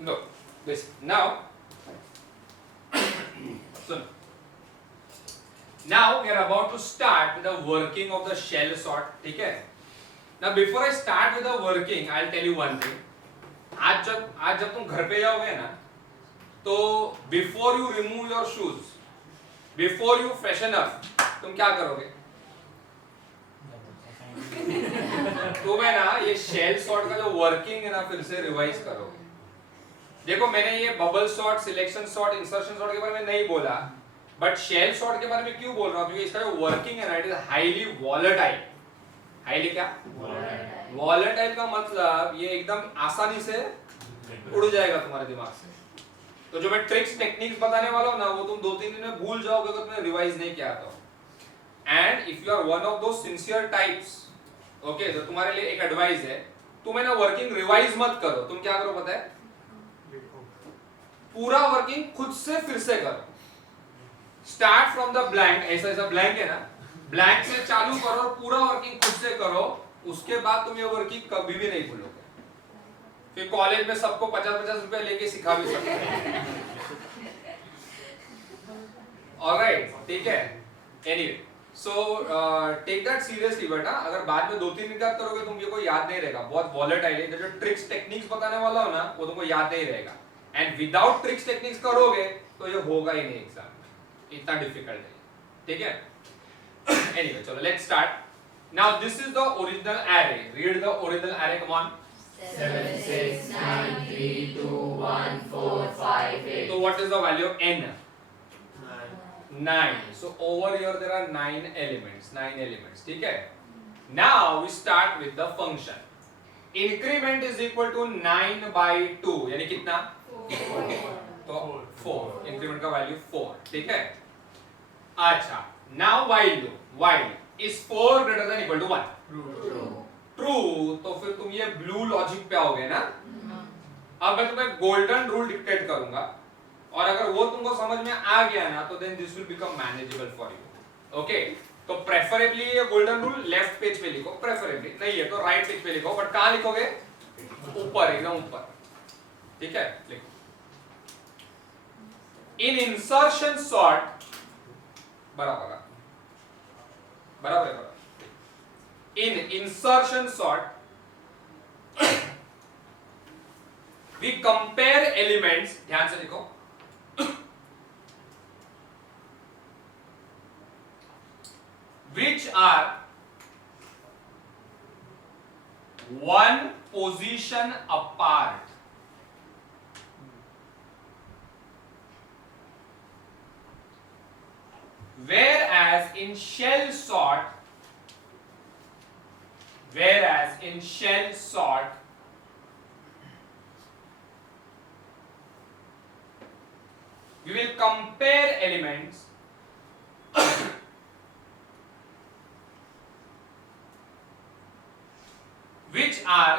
No, this now. So now we are about to start with the working of the shell sort. ठीक है? Now before I start with the working, I'll tell you one thing. आज जब तुम घर पे जाओगे ना, तो before you remove your shoes, before you freshen up, तुम क्या करोगे? तुम्हें ना ये शेल सॉर्ट का जो वर्किंग है ना फिर से रिवाइज करोगे. देखो मैंने ये bubble sort, selection sort, insertion sort के बारे में नहीं बोला, बट शेल सॉर्ट के बारे में क्यों बोल रहा हूँ? क्योंकि इसका जो वर्किंग है ना, it is highly volatile. Highly क्या? वॉलेटाइल का मतलब ये एकदम आसानी से उड़ जाएगा तुम्हारे दिमाग से. तो जो मैं ट्रिक्स टेक्निक्स बताने वाला हूँ ना, वो तुम 2-3 दिन में भूल जाओगे अगर तुमने रिवाइज नहीं किया तो. And if you are one of those sincere types, okay, तो तुम्हारे लिए एक एडवाइस है, तुम है ना वर्किंग रिवाइज मत करो. तुम क्या करो पता है? पूरा वर्किंग खुद से फिर से करो. Start from the blank. ऐसा ब्लैंक है ना, ब्लैंक से चालू करो और पूरा वर्किंग खुद से करो. उसके बाद तुम ये वर्किंग कभी भी नहीं भूलोगे. फिर कॉलेज में सबको 50-50 रुपए लेके सिखा भी सकते हैं. ऑलराइट, ठीक है. Anyway, so take that seriously बेटा. अगर बाद में 2-3 दिन याद करोगे तुम, ये को याद नहीं रहेगा. बहुत वॉलेटाइल है. जो ट्रिक्स टेक्निक्स बताने वाला हो ना, वो तुमको याद नहीं रहेगा. एंड विदाउट ट्रिक्स टेक्निक्स करोगे तो ये होगा ही नहीं एग्जाम में. इतना डिफिकल्ट है. ठीक है. एनीवे, चलो let's start. Now this is the original array. Read the original array. Come on. 7 6 9 3 2 1 4 5 8. So what is the value of n? 9. So over here there are 9 elements. 9 elements. ठीक है. Now we start with the function. Increment is equal to 9 by 2. यानी कितना? 4. तो 4. Increment का value 4. ठीक है. अच्छा. Now while do. While is 4 greater than equal to 1? True. तो फिर तुम ये ब्लू लॉजिक पे आओगे ना. अब मैं तुम्हें गोल्डन रूल डिक्टेट करूंगा, और अगर वो तुमको समझ में आ गया ना, तो then this will become manageable for you. Okay. तो प्रेफरेबली ये गोल्डन रूल लेफ्ट पेज पे लिखो. प्रेफरेबली नहीं है तो राइट पेज पे लिखो. बट कहां लिखोगे? ऊपर, एकदम ऊपर. ठीक है. लिखो. इन इंसर्शन सॉर्ट, बराबर बराबर. In insertion sort we compare elements. ध्यान से लिखो. which are one position apart. Whereas in shell sort, we will compare elements which are,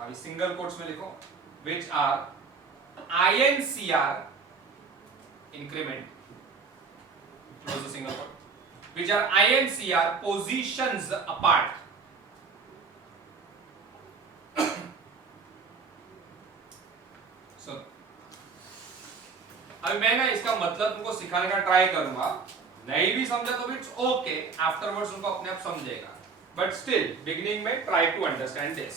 अभी सिंगल कोट्स में लिखो, which are INCR, increment, close the single quote, which are INCR positions apart. So अभी मैं ना इसका मतलब तुमको सिखाने का ट्राई करूंगा. नहीं भी समझा तो इट्स ओके. आफ्टरवर्ड्स उनको अपने आप समझेगा. बट स्टिल बिगिनिंग में ट्राई टू अंडरस्टैंड दिस.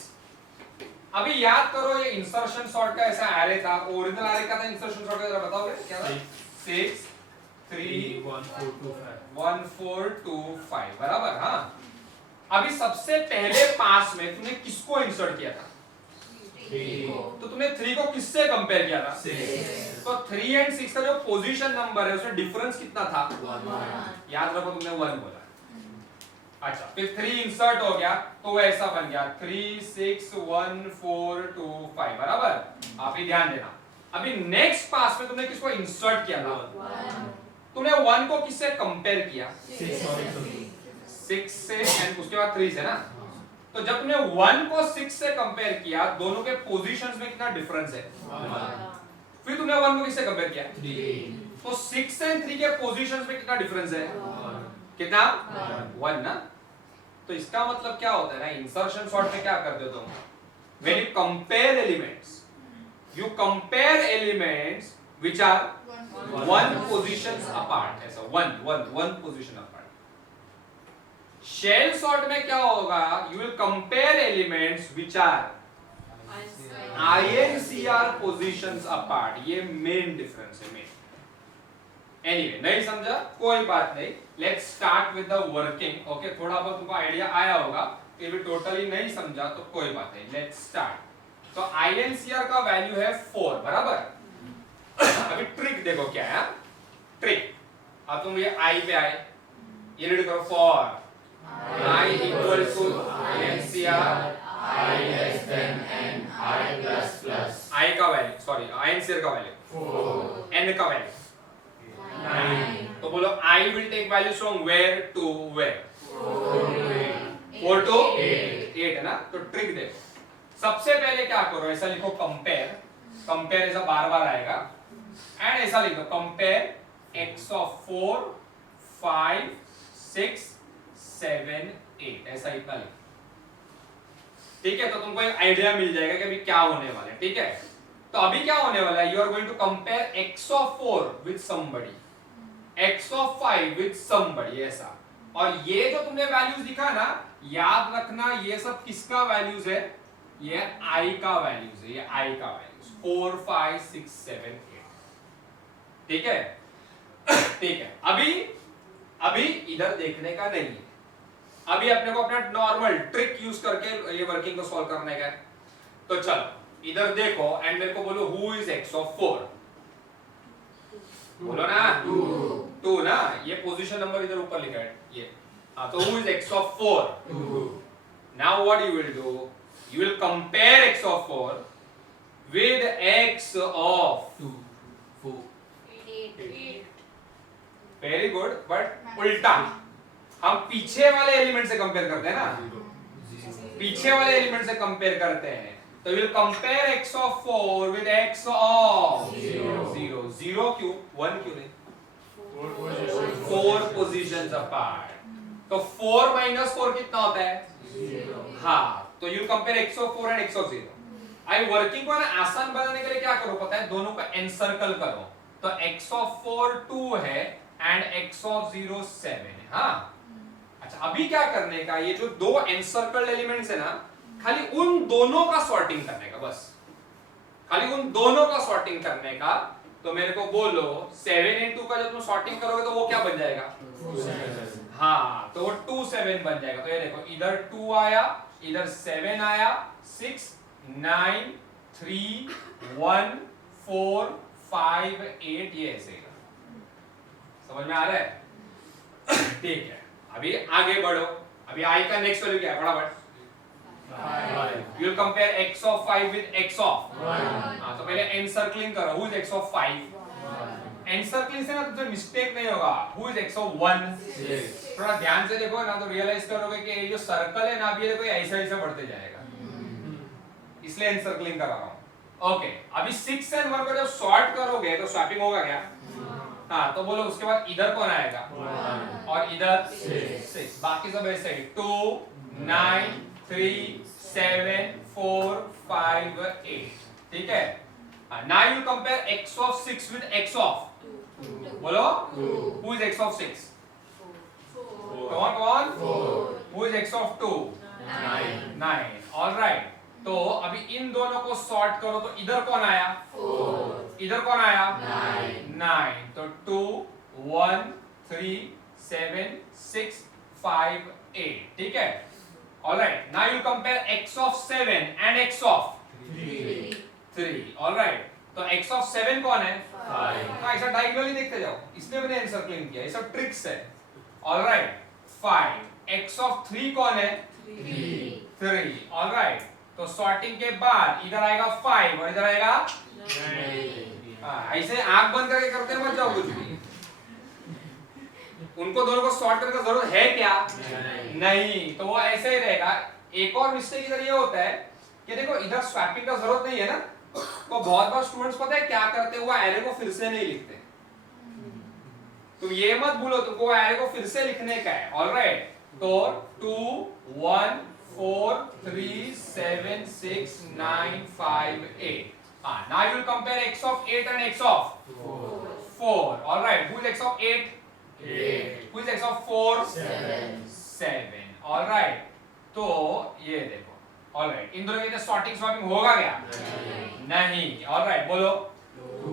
अभी याद करो ये इंसर्शन सॉर्ट का ऐसा एरे था. ओरिजिनल एरे का था इंसर्शन सॉर्ट का. जरा बताओगे क्या था? 6 3 1 4 2 5. बराबर. हाँ. अभी सबसे पहले पास में तुमने किसको इंसर्ट किया था? 3. तो तुमने 3 को किससे कंपेयर किया था? 6. तो 3 एंड 6 का जो पोजीशन नंबर है उसमें डिफरेंस कितना था? 1. याद रखो तुमने 1 बोला. अच्छा. फिर 3 इंसर्ट हो गया तो वो ऐसा बन गया 3 6 1 4 2 5. बराबर. आप ही ध्यान देना. अभी नेक्स्ट पास में तुमने किसको इंसर्ट किया था? 1. तुमने 1 को किससे कंपेयर किया? 6 से एंड उसके बाद 3 से ना. तो जब तुमने 1 को 6 से कंपेयर किया, दोनों के पोजीशंस में कितना डिफरेंस है? 1. फिर तुमने 1 को किससे कंपेयर किया? 3. तो 6 एंड 3 के पोजीशंस में कितना डिफरेंस है? 1. कितना? 1 ना. तो इसका मतलब क्या होता है ना, इंसर्शन सॉर्ट में क्या करते हो तुम? when you compare elements, you compare elements which are one positions apart, ऐसा one position apart. Shell sort में क्या होगा? You will compare elements which are INCR positions apart. ये main difference है main. Anyway, नहीं समझा कोई बात नहीं. Let's start with the working. Okay, थोड़ा बहुत तुमको आइडिया आया होगा. ये भी टोटली नहीं समझा तो कोई बात नहीं. Let's start. तो INCR का वैल्यू है 4, बराबर. अभी ट्रिक देखो क्या है. ट्रिक, अब तुम ये I पे आए, ये रीड करो. For I equal to INCR I less than n, I plus plus. I का वैल्यू, सॉरी INCR का वैल्यू 4, N का वैल्यू 9, तो बोलो I will take values from where to where. 4 to 8. 4 to 8. 8 है ना. तो ट्रिक देखो, सबसे पहले क्या करो, ऐसा लिखो कंपेयर. कंपेयर ऐसा बार बार आएगा. एंड ऐसा लिखो कंपेयर x of 4, 5, 6, 7, 8. ऐसा इतना लिखो. ठीक है, तो तुमको एक आइडिया मिल जाएगा कि अभी क्या होने वाला है. ठीक है, तो अभी क्या होने वाला है, you are going to compare x of 4 with somebody, x of 5 with somebody, ऐसा. और ये जो तुमने वैल्यूज दिखा ना, याद रखना ये सब किसका वैल्यूज है? ये I का वैल्यूज है. ये I का वैल्यूज 4, 5, 6, 7, 8. ठीक है. ठीक है, अभी इधर देखने का नहीं है. अभी अपने को अपना नॉर्मल ट्रिक यूज करके ये वर्किंग को सॉल्व करने का है. तो चलो इधर देखो एंड मेरे को बोलो हु इज x of 4. बोलो ना 2 ना. ये पोजीशन नंबर इधर ऊपर लिखा है ये. हाँ, तो who is x of 4? 2. Now what you will do, you will compare x of 4 with x of 2, 4. 8. very good, but उल्टा. हम पीछे वाले एलिमेंट से कंपेयर करते हैं ना, पीछे वाले एलिमेंट से कंपेयर करते हैं. तो you will compare x of 4 with x of 0. 0 क्यों, 1 क्यों नहीं? 4 positions apart. तो 4 minus 4 कितना होता है? 0. हाँ, तो you compare x of 4 and x of 0. I working को ना आसान बनाने के लिए क्या करो पता है, दोनों को एनसर्कल करो. तो x of 4 2 है एंड x of 0 7 है. हाँ, अच्छा अभी क्या करने का, ये जो दो एनसर्कल्ड एलिमेंट्स है ना, खाली उन दोनों का सॉर्टिंग करने का, बस खाली उन दोनों का सॉर्टिंग करने का. तो मेरे को बोलो 7 and 2 का जब तुम सॉर्टिंग करोगे तो वो क्या बन जाएगा? 4, 7. हाँ, तो वो 2 7 बन जाएगा. तो ये देखो इधर 2 आया, इधर 7 आया, 6 9 3 1 4 5 8. ये ऐसे ही समझ में आ रहा है? ठीक है, अभी आगे बढ़ो. अभी I का नेक्स्ट वैल्यू क्या है, फटाफट. 5. You will compare x of 5 with x of 1. हाँ, तो पहले एनसर्कलिंग करो. who is x of 5? Encircling से ना तुमसे मिस्टेक नहीं होगा. who is x of 1? 6. थोड़ा ध्यान से देखो ना तो रियलाइज करोगे कि ये जो सर्कल है ना, अभी ये देखो ऐसा ऐसा बढ़ते जाएगा, इसलिए एनसर्कलिंग करा रहा हूं. ओके, अभी 6 and 1 को जब सॉर्ट करोगे तो स्वैपिंग होगा क्या? हाँ, तो बोलो उसके बाद इधर कौन आएगा? 1. और इधर 6. 6. बाकी सब ऐसे ही 2 9 3 7 4 5 8. ठीक है. now you compare x of 6 with x of, बोलो 2. who is x of 6? 4. Come on. 4. who is x of 2? 9. 9. all right. तो अभी इन दोनों को सॉर्ट करो तो इधर कौन आया? 4. इधर कौन आया? 9. 9. तो 2 1 3 7 6 5 8. ठीक है. all right. now you compare x of 7 and x of 3. 3. all right. तो x of 7 कौन है? 5. हाँ, ऐसा डायगोनली देखते जाओ, इसलिए मैंने एनसर्कलिंग किया. ये सब ट्रिक्स है. all right. 5. x of 3 कौन है? 3. 3. all right. तो सॉर्टिंग के बाद इधर आएगा 5 और इधर आएगा 9. हाँ, ऐसे आंख बंद करके करते मत जाओ कुछ भी. उनको दोनों को सॉर्ट करने की जरूरत है क्या? नहीं. तो वो ऐसे ही रहेगा. एक और मिस्टेक इधर ये होता है कि देखो इधर स्वैपिंग का जरूरत नहीं है ना, तो बहुत बार स्टूडेंट्स पता है क्या करते हैं, वो एरे को फिर से नहीं लिखते. तुम ये मत भूलो, तुमको एरे को फिर से लिखने का है. ऑलराइट. तो 2 1 4 3 7 6 9 5 8. Now you will compare x of 8 and x of 4. All right, who is x of 8? 8. Who is x of 4? 7. 7. All right, तो ये देखो. All right, इन दोनों के सॉर्टिंग स्वैपिंग होगा क्या? नहीं. All right, बोलो.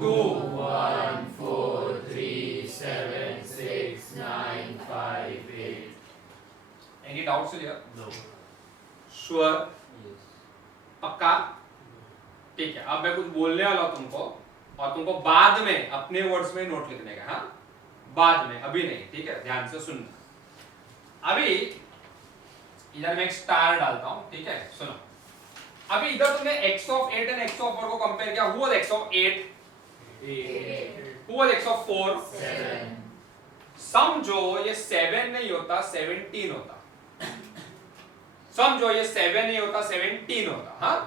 2 1 4 3 7 6 9 5 8. Any doubts here? No. Sure. Yes. पक्का? ठीक है. अब मैं कुछ बोलने वाला हूं तुमको और तुमको बाद में अपने वर्ड्स में नोट लिखने का. हाँ, बाद में, अभी नहीं. ठीक है, ध्यान से सुनना. अभी इधर मैं एक स्टार डालता हूं. ठीक है, सुनो. अभी इधर तुमने x of 8 and x of 4 को कंपेयर किया. Who was x of 8? 8. Who was x of 4? 7. समझो ये 7 नहीं होता 17 होता. समझो ये 7 नहीं होता 17 होता. हाँ,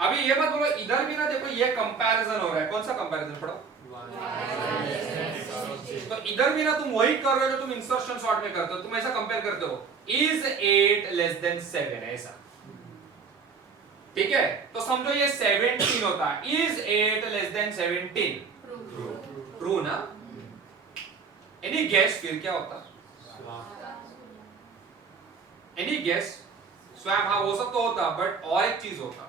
अभी ये मत बोलो इधर भी ना. देखो ये कंपैरिजन हो रहा है. कौन सा कंपैरिजन? पढ़ो. तो इधर भी ना तुम वही कर रहे हो जो तुम इंसर्शन सॉर्ट में करते हो. तुम ऐसा कंपेयर करते हो, इज 8 लेस देन 7, ऐसा. ठीक है, तो समझो ये 17 होता. Is 8 less than 17? ट्रू ना. एनी गेस फिर क्या होता? Any guess? स्वैप. हाँ, वो सब तो होता, बट और एक चीज होता.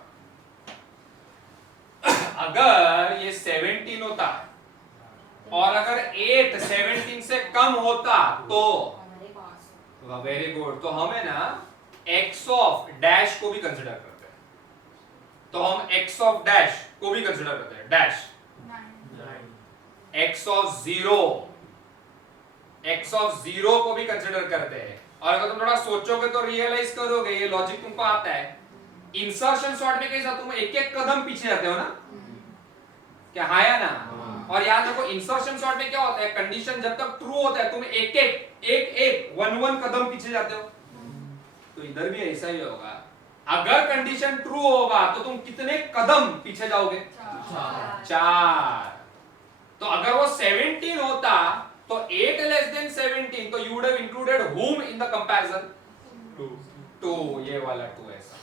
अगर ये 17 होता और अगर 8 17 से कम होता तो वेरी गुड. तो हमें ना x ऑफ डैश को भी कंसीडर करते हैं. तो हम x ऑफ डैश को भी कंसीडर करते हैं. Dash. x of 0, x of 0 को भी कंसीडर करते हैं. और अगर तुम थोड़ा सोचोगे तो रियलाइज करोगे ये लॉजिक तुमको आता है. इंसर्शन सॉर्ट में कैसा तुम एक एक कदम पीछे जाते हो ना. क्या हाँ या ना? और याद रखो इंसर्शन सॉर्ट में क्या होता है, कंडीशन जब तक ट्रू होता है तुम एक एक 1 कदम पीछे जाते हो. तो इधर भी ऐसा ही होगा. अगर कंडीशन ट्रू होगा तो तुम कितने कदम पीछे जाओगे? 4. तो अगर वो 17 होता तो 8 लेस देन 17, तो you would have included whom in the comparison? 2. ये वाला 2 ऐसा.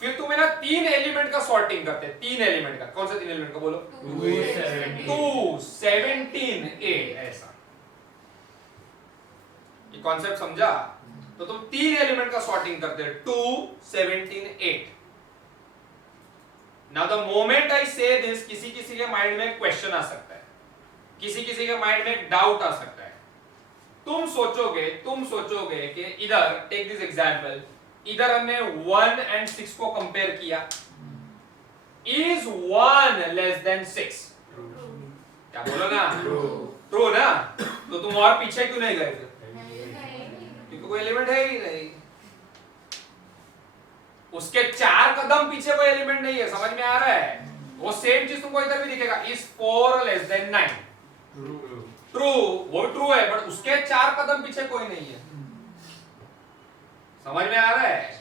फिर तुम ना 3 एलिमेंट का सॉर्टिंग करते हैं. 3 एलिमेंट का. कौन सा 3 एलिमेंट का? बोलो. 2 17 8 ऐसा. ये कॉन्सेप्ट समझा? तो तुम 3 एलिमेंट का सॉर्टिंग करते हैं. 2 17 8. नाउ द मोमेंट आई से दिस, किसी किसी के माइंड में क्वेश्चन आ सकता है, किसी किसी के माइंड में डाउट आ सकता है. तुम सोचोगे कि इधर टेक दिस एग्जांपल, इधर हमने 1 and 6 को कंपेयर किया. Is 1 less than 6? क्या बोलो ना? ट्रू ना. तो तुम और पीछे क्यों नहीं गए? क्योंकि कोई एलिमेंट है ही नहीं. उसके 4 कदम पीछे कोई एलिमेंट नहीं है. समझ में आ रहा है? वो सेम चीज तुमको इधर भी दिखेगा. Is 4 less than 9? ट्रू, वो ट्रू है, बट उसके 4 कदम पीछे कोई नहीं है. समझ में आ रहा है?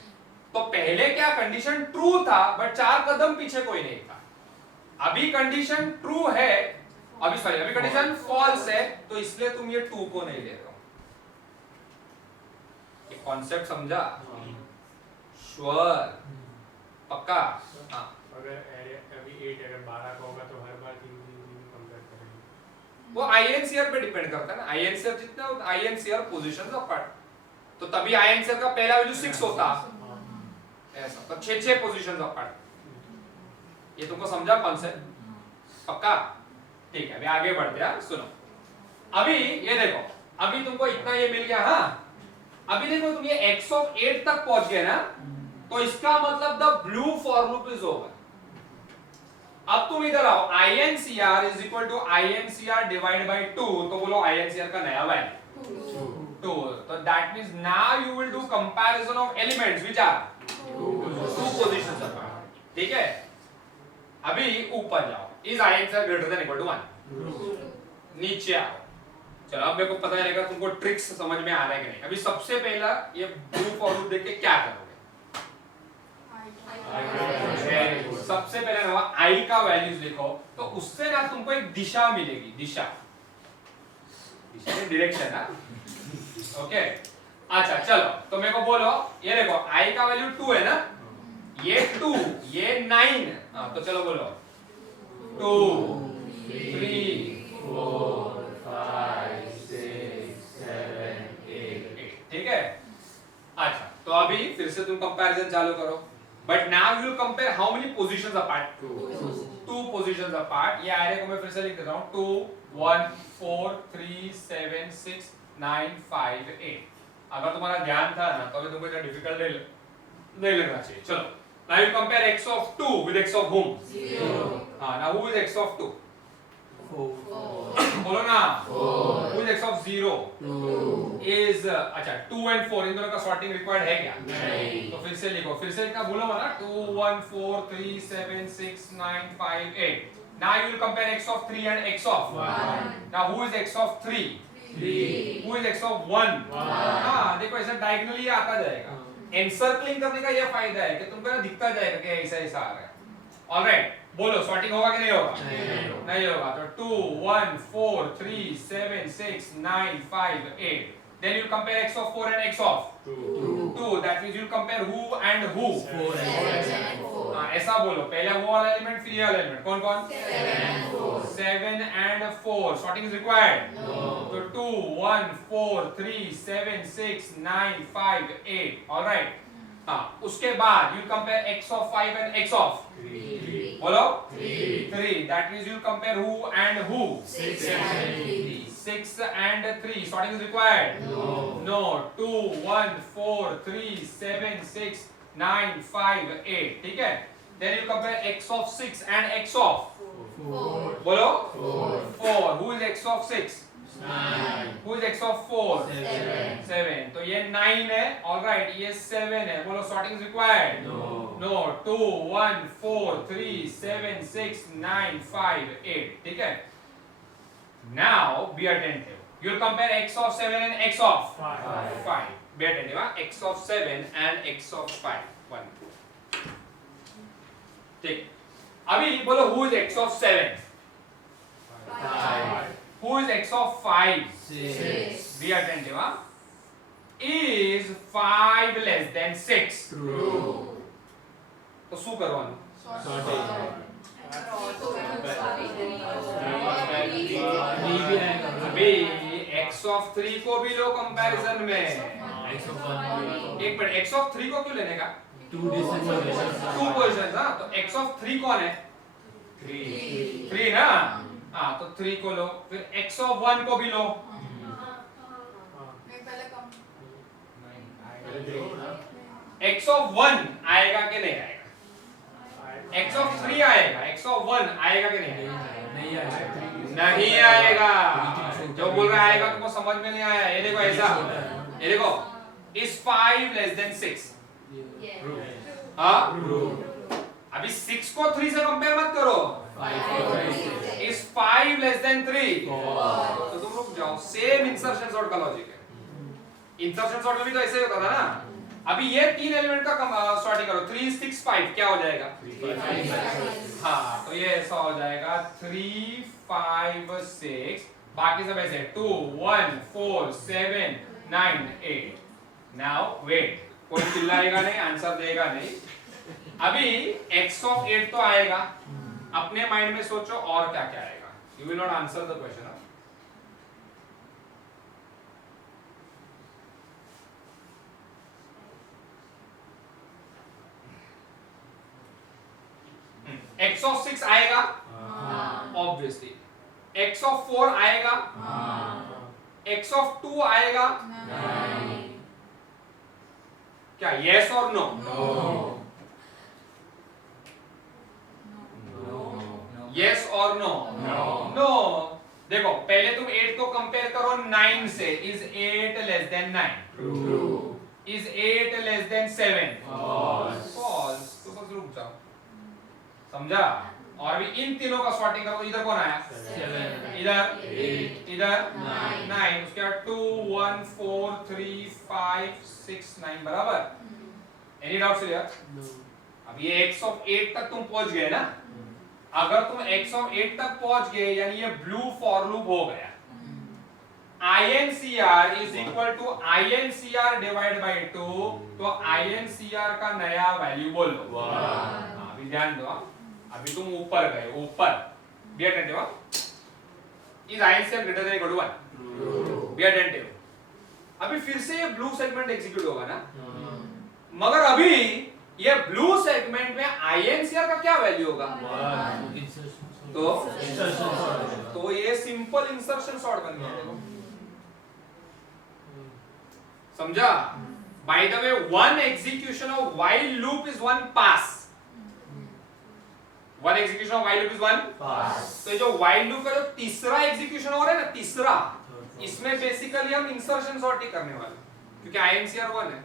तो पहले क्या कंडीशन ट्रू था बट 4 कदम पीछे कोई नहीं था. अभी कंडीशन ट्रू है, अभी कंडीशन फॉल्स है, तो इसलिए तुम ये 2 को नहीं ले रहे हो. ये कॉन्सेप्ट समझा? श्योर? पक्का? हाँ. अगर अभी 8 अगर 12 का होगा तो हर बार 3 कंपेयर करेंगे. वो आईएनसीआर पे डिपेंड करता है ना. आईएनसीआर जितना आईएनसीआर पोजीशंस अपार्ट, तो तभी आईएनसीआर का पहला वैल्यू 6 होता ऐसा. तो 6 पोजीशंस अपार्ट. ये तुमको समझा कॉन्सेप्ट? पक्का? ठीक है, अभी आगे बढ़ते हैं. सुनो, अभी ये देखो, अभी तुमको इतना ये मिल गया. हाँ, अभी देखो तुम ये x of 8 तक पहुंच गए ना, तो इसका मतलब the blue for loop is over. अब तुम इधर आओ. INCR is equal to INCR divide by 2. तो बोलो INCR का नया वैल्यू 2. तो that means now you will do comparison of elements which are 2 positions apart. ठीक है, अभी ऊपर जाओ. Is INCR greater than equal to 1? नीचे आओ. चलो, अब मेरे को पता चलेगा तुमको ट्रिक्स समझ में आ रहा है कि नहीं. अभी सबसे पहला ये ब्लू फॉर लूप देख के क्या करोगे? सबसे पहले ना आई का वैल्यूज लिखो. तो उससे ना तुमको एक दिशा मिलेगी. दिशा डायरेक्शन. ओके, अच्छा चलो, तो मेरे को बोलो, ये देखो i का वैल्यू 2 है ना, ये 2, ये 9, हाँ तो चलो बोलो 2 3 4 5 6 7 8 ठीक है। अच्छा तो अभी फिर से तुम कंपैरिजन चालू करो, but now you will compare how many positions apart, 2 positions apart. ये एरे को मैं फिर से लिख देता हूं, 2 1 4 3 7 6 9 5 8। अगर तुम्हारा ध्यान था ना तो अभी तुमको इतना डिफिकल्ट नहीं लगना चाहिए। चलो now you compare x of 2 with x of whom? 0 हां, now who is x of 2? 4 बोलो ना, 4 who is x of 0? 2 is अच्छा 2 and 4 इन दोनों का सॉर्टिंग रिक्वायर्ड है क्या? नहीं। तो फिर से लिखो, फिर से लिखना भूलो मत ना, 2 1 4 3 7 6 9 5 8। now you will compare x of 3 and x of 1 now who is x of 3? 3 who is x of 1? हाँ देखो ऐसा डायगोनली आता जाएगा। एनसर्कलिंग करने का ये फायदा है कि तुमको ना दिखता जाएगा कि ऐसा ऐसा आ रहा है। ऑलराइट, बोलो सॉर्टिंग होगा कि नहीं होगा? नहीं होगा। तो 2 1 4 3 7 6 9 5 8। then you compare x of 4 and x of 2, that means you compare who and who। 4 and 4 हाँ ऐसा बोलो, पहले वो वाला एलिमेंट फिर ये वाला एलिमेंट, कौन कौन? 7 and 4 7 and 4 sorting is required. No। तो 2 1 4 3 7 6 9 5 8। ऑलराइट, हाँ उसके बाद you compare x of 5 and x of 3 बोलो 3 3, that means you compare who and who। 6 and 3 6 and 3 sorting is required। No। 2 1 4 3 7 6 9 5 8 ठीक है। then you compare x of 6 and x of 4 बोलो 4 4, who is x of 6? 9 who is x of 4? 7 7, तो ये 9 है। Alright, ये 7 है। बोलो sorting is required। No। 2 1 4 3 7 6 9 5 8 ठीक है। now be attentive, you will compare x of 7 and x of 5। be attentive, हाँ, x of 7 and x of 5 1 ठीक। अभी बोलो who is x of 7? 5 who is x of 5? 6 be attentive, हाँ, is 5 less than 6? True। तो શું કરવાનું? अभी x of 3 को भी लो कंपैरिजन में। एक मिनट, x of 3 को क्यों लेने का? 2 पोजीशंस, हाँ, तो x of 3 कौन है? 3 ना, हाँ तो 3 को लो। फिर x of 1 को भी लो। x of 1 आएगा कि नहीं आएगा? x of 3 आएगा, x of 1 आएगा कि नहीं आएगा? नहीं आएगा। जो बोल रहा आएगा तुमको समझ में नहीं आया। ये देखो ऐसा, ये देखो, is 5 less than 6? हाँ, अभी 6 को 3 से कंपेयर मत करो। is 5 less than 3? तो तुम रुक जाओ, सेम इंसर्शन सॉर्ट का लॉजिक है। इंसर्शन सॉर्ट में भी तो ऐसे ही होता था ना। अभी ये 3 एलिमेंट का सॉर्टिंग करो, 3 6 5 क्या हो जाएगा? हाँ तो ये ऐसा हो जाएगा 3 5 6, बाकी सब ऐसे 2 1 4 7 9 8। नाउ वेट, कोई चिल्लाएगा नहीं, आंसर देगा नहीं। अभी x of 8 तो आएगा, अपने माइंड में सोचो और क्या क्या आएगा। You will not answer the question. x of 6 आएगा ऑब्वियसली, x of 4 आएगा, x of 2 आएगा। क्या yes और no? yes और no? no। देखो पहले तुम 8 को कंपेयर करो 9 से। is 8 less than 9? is 8 less than 7? false। तो बस रुक जाओ, समझा? और अभी इन तीनों का सॉर्टिंग करो। इधर कौन आया? 7, इधर 8, इधर 9, उसके बाद 2 1 4 3 5 6 9 बराबर। Any doubts here? अब ये x of 8 तक तुम पहुंच गए ना। अगर तुम x of 8 तक पहुंच गए यानी ये ब्लू फॉर लूप हो गया। INCR is equal to INCR divided by 2, तो INCR का नया वैल्यू बोलो। अभी ध्यान दो, अभी तुम ऊपर गए, ऊपर be attentive. Is INCR greater than equal to 1? Be attentive. अभी फिर से ये ब्लू सेगमेंट एग्जीक्यूट होगा ना, मगर अभी ये ब्लू सेगमेंट में INCR का क्या वैल्यू होगा? तो ये सिंपल इंसर्शन सॉर्ट बन गया, देखो समझा? By the way, one execution of while loop is one pass. One execution of while loop is one pass. तो जो व्हाइल लूप का जो तीसरा एग्जीक्यूशन हो रहा है ना, तीसरा, इसमें बेसिकली हम इंसर्शन सॉर्ट ही करने वाले, क्योंकि INCR 1 है।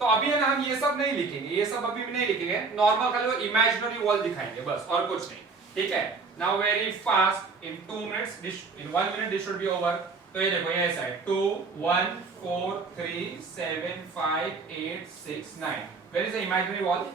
तो अभी है ना, हम ये सब नहीं लिखेंगे, ये सब अभी भी नहीं लिखेंगे, नॉर्मल खाली वो इमेजिनरी वॉल दिखाएंगे बस, और कुछ नहीं, ठीक है? Now very fast, in 2 minutes, in 1 minute this should be over. तो ये देखो, ये ऐसा है 2 1 4 3 7 5 8 6 9। Where is the imaginary wall?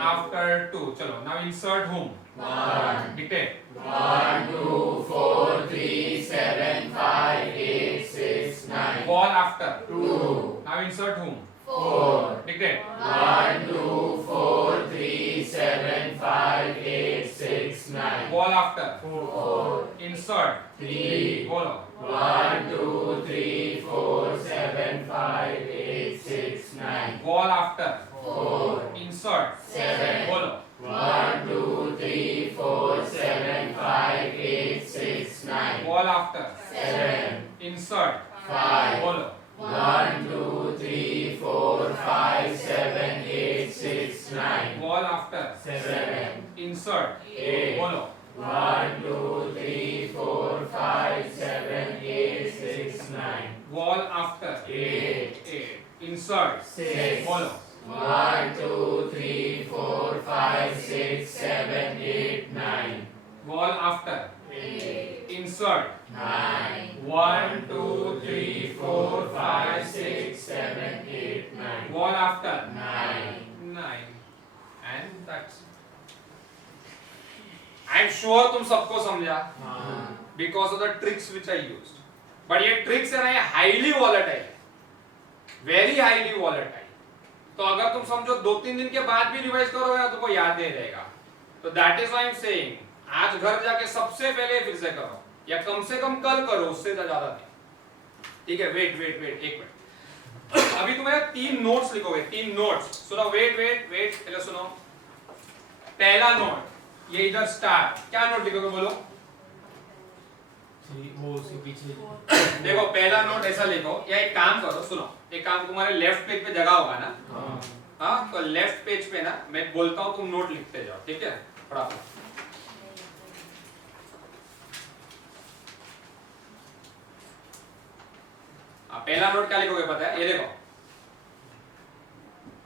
After 2। चलो now insert whom? 1 dictate. 1 2 4 3 7 5 8 6 9 Wall after 2 now insert whom? 4 Dictate 1 2 4 3 7 5 8 6 9 wall after 4 insert 3 bolo 1 2 3 4 7 5 8 6 9 wall after 4 insert 7 bolo 1 2 3 4 7 5 8 6 9 wall after 7 insert 5 bolo 1 2 3 4 5 7 8 6 9 wall after 7 insert 8 bolo 1 2 3 4 5 7 8 6 9 wall after 8 insert 6 bolo 1 2 3 4 5 6 7 8 9 wall after 8 insert 9 1 2 3 4 5 6 7 8 9 wall after 9 and that's I am sure तुम सबको समझा because of the tricks which I used. But ये tricks है ना, ये highly volatile, very highly volatile. तो अगर तुम समझो 2-3 दिन के बाद भी रिवाइज करोगे ना, तुमको याद नहीं रहेगा। तो that is why I am saying, आज घर जाके सबसे पहले फिर से करो, या कम से कम कल करो, उससे ज्यादा नहीं। ठीक है? Wait 1 minute. अभी तुम्हें 3 नोट्स लिखोगे, 3 नोट्स। सुनो, वेट पहले सुनो। पहला नोट, ये इधर स्टार, क्या नोट लिखोगे बोलो? वो उसके पीछे देखो, पहला नोट ऐसा लिखो, या एक काम करो, सुनो, एक काम, तुम्हारे लेफ्ट पेज पे जगह होगा ना, हाँ, तो लेफ्ट पेज पे ना मैं बोलता हूँ, तुम नोट लिखते जाओ, ठीक है? फटाफट। पहला नोट क्या लिखोगे पता है? ये देखो,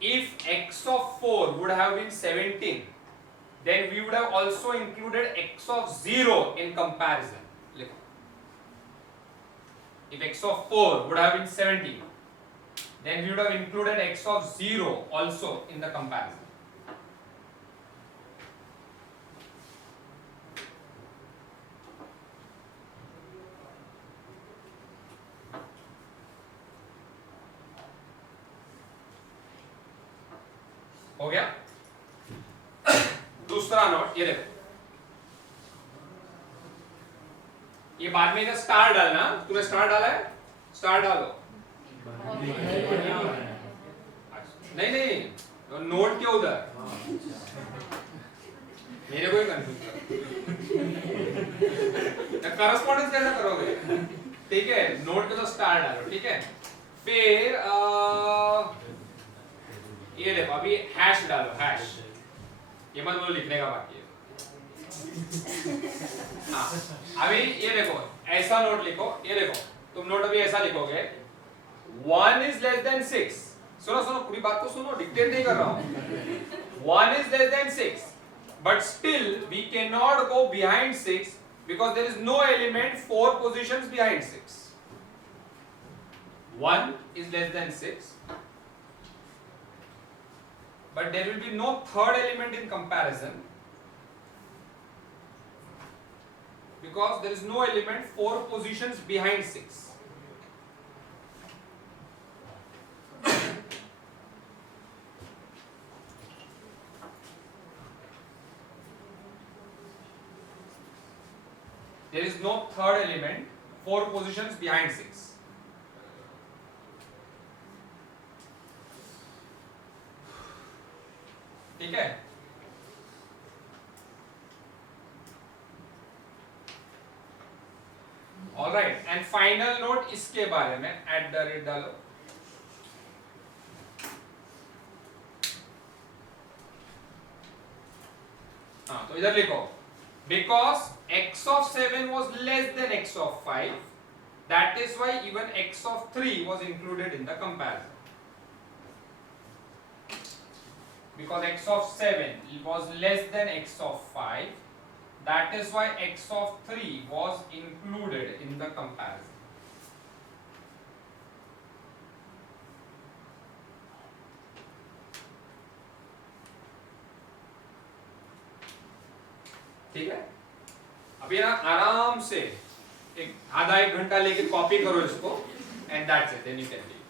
if x of 4 would have been 17, then we would have also included x of 0 in comparison. लिखो, if x of 4 would have been 17, then we would have included x of 0 also in the comparison. हो गया? दूसरा note, ये देखो, ये बाद में इधर स्टार डालना, तूने स्टार डाला है? स्टार डालो। नहीं, तो नोट के उधर, मेरे को ही कंफ्यूज कर, करस्पॉन्डेंस कैसे करोगे? ठीक है, नोट के तो स्टार डालो, ठीक है? फिर ये देखो, अभी हैश डालो, हैश, ये मत बोलो लिखने का बाकी है। हाँ, अभी ये देखो, ऐसा नोट लिखो, ये देखो, तुम नोट अभी ऐसा लिखोगे, 1 is less than 6। सुनो, पूरी बात तो सुनो, डिक्टेट नहीं कर रहा हूँ। 1 is less than 6, but still we cannot go behind 6 because there is no element 4 positions behind 6. 1 is less than 6. But there will be no third element in comparison because there is no element 4 positions behind 6. There is no third element 4 positions behind 6. ठीक है? Alright, and final note इसके बारे में @ डालो. हाँ, तो इधर लिखो. Because x of 7 was less than x of 5, that is why even x of 3 was included in the comparison. Because x of 7 was less than x of 5, that is why x of 3 was included in the comparison. ठीक है? अभी ना आराम से एक आधा 1 घंटा लेके कॉपी करो इसको, and that's it, then you can leave.